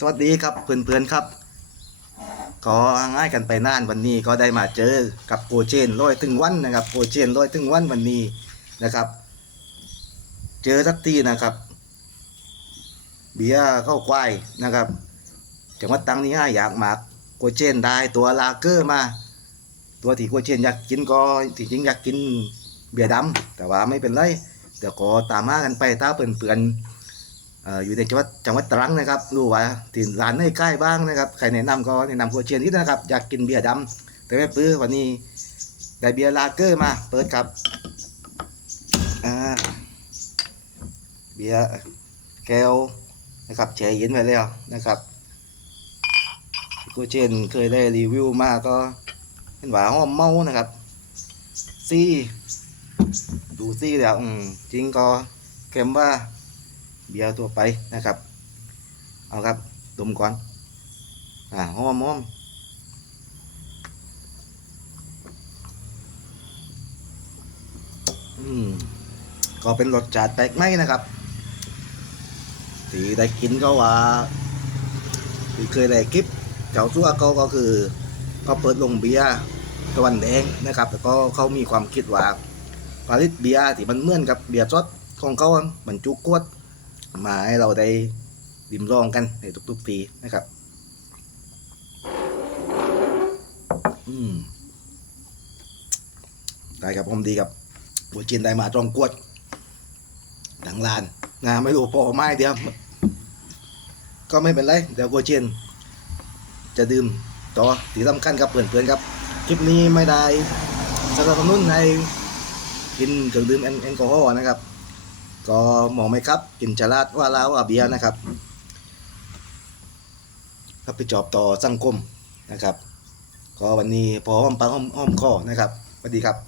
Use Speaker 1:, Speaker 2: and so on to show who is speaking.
Speaker 1: สวัสดีครับเพื่อนๆครับของ่ายกันไปนานวันนี้ก็ได้มาเจอกับโกเจนร้อยถึงวันนะครับโกเจนร้อยถึงวันวันนี้นะครับ เจอสักทีนะครับ เบียเข้าควายนะครับจังหวัดตังนี้อยากมากโกเจนได้ตัวลาเกอร์มา ตัวที่โกเจนอยากกินก็จริงๆอยากกินเบียร์ดำแต่ว่าไม่เป็นไรเดี๋ยวก็ตามมากันไปถ้าเพื่อนๆ อยู่ในจังหวัดจังหวัดตรังนะครับรู้ว่าที่ร้านในใกล้บ้างนะครับใครแนะนำก็แนะนำโคเชียนนิดนะครับอยากกินเบียร์ดำแต่ไม่ปื้อวันนี้ได้เบียร์ลาเกอร์มาเปิดครับเบียร์แก้วนะครับแช่เย็นไว้แล้วนะครับโคเชียนเคยได้รีวิวมาก็เห็นว่าหอมเมานะครับซี่ดูซี่แล้วจริงก็เค็มว่า เบียร์ตัวไปนะครับ เอาครับดมก่อน อ่าหอมหอมอืมก็เป็นรสชาติแปลกใหม่นะครับที่ได้กินก็ว่าที่เคยได้คลิปเจ้าตัวเขาก็คือ ก็เปิดลงเบียร์ตะวันแดงนะครับ แล้วก็เขามีความคิดว่าผลิตเบียร์ที่มันเหมือนกับเบียร์สดของเขาบรรจุขวด มาให้เราได้ดิมลองกันในทุกๆปีนะครับ อืมได้ครับผมดีครับบัวจินได้มาตรงกวดดังลานนะไม่รู้พอไม่เดียวก็ไม่เป็นไร เดี๋ยวบัวจินจะดื่มต่อที่สำคัญครับเพื่อนๆครับ คลิปนี้ไม่ได้สนับสนุนให้กินเครื่องดื่มแอลแอลกอฮอล์นะครับ ก็มองไหมครับกินจลาดว่าลาวว่าเบียนะครับรับผิดชอบต่อสังคมนะครับ ก็วันนี้พอห้อมปากห้อมห้อมคอนะครับสวัสดีครับ